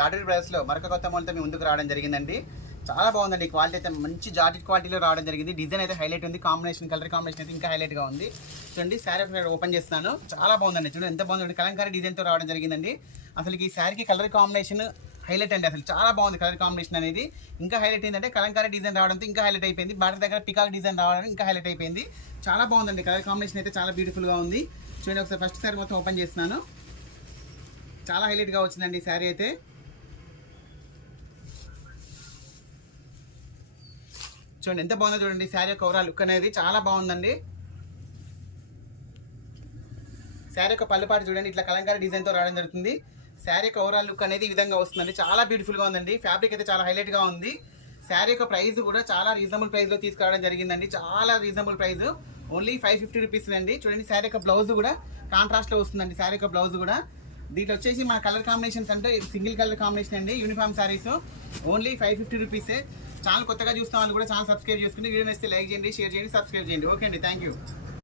తాటూరి బ్రదర్స్లో మరొక కొత్త మోడల్తో మీ ముందుకు రావడం జరిగిందండి. చాలా బాగుందండి. క్వాలిటీ అయితే మంచి జాకెట్ క్వాలిటీలో రావడం జరిగింది. డిజైన్ అయితే హైలైట్ ఉంది. కాంబినేషన్ కలర్ కాంబినేషన్ అయితే ఇంకా హైలైట్గా ఉంది. చూడండి శారీ ఓపెన్ చేస్తున్నాను. చాలా బాగుందండి. చూడండి ఎంత బాగుంది. కలంకారీ డిజైన్తో రావడం జరిగిందండి. అసలు ఈ శారీకి కలర్ కాంబినేషన్ హైలైట్ అండి. అసలు చాలా బాగుంది కలర్ కాంబినేషన్ అనేది. ఇంకా హైలైట్ ఏంటంటే కలంకారీ డిజైన్ రావడంతో ఇంకా హైలైట్ అయిపోయింది. బార్డర్ దగ్గర పికాక్ డిజైన్ రావడం ఇంకా హైలైట్ అయిపోయింది. చాలా బాగుందండి. కలర్ కాంబినేషన్ అయితే చాలా బ్యూటిఫుల్గా ఉంది. చూడండి ఒకసారి ఫస్ట్ శారీ మొత్తం ఓపెన్ చేస్తున్నాను. చాలా హైలైట్గా వచ్చిందండి ఈ శారీ అయితే. చూడండి ఎంత బాగుందో చూడండి. శారీ యొక్క ఓవరాల్ లుక్ అనేది చాలా బాగుందండి. శారీ యొక్క పళ్ళుపాటు చూడండి ఇట్లా కలంకారీ డిజైన్తో రావడం జరుగుతుంది. శారీ యొక్క ఓవరాల్ లుక్ అనేది ఈ విధంగా వస్తుందండి. చాలా బ్యూటిఫుల్గా ఉందండి. ఫ్యాబ్రిక్ అయితే చాలా హైలైట్గా ఉంది. శారీ యొక్క ప్రైస్ కూడా చాలా రీజనబుల్ ప్రైస్లో తీసుకురావడం జరిగిందండి. చాలా రీజనబుల్ ప్రైస్, ఓన్లీ 550 రూపీస్ అండి. చూడండి శారీ యొక్క బ్లౌజ్ కూడా కాంట్రాస్ట్లో వస్తుందండి. శారీ యొక్క బ్లౌజ్ కూడా దీంట్లో వచ్చేసి మన కలర్ కాంబినేషన్స్ అంటే సింగిల్ కలర్ కాంబినేషన్ అండి. యూనిఫామ్ శారీస్ ఓన్లీ 550 రూపీసే. ఛానల్ కొత్తగా చూస్తామని కూడా ఛానల్ సబ్స్క్రైబ్ చేసుకుని వీడియో నచ్చితే లైక్ చేయండి, షేర్ చేయండి, సబ్స్క్రైబ్ చేయండి. ఓకే అండి, థ్యాంక్ యూ.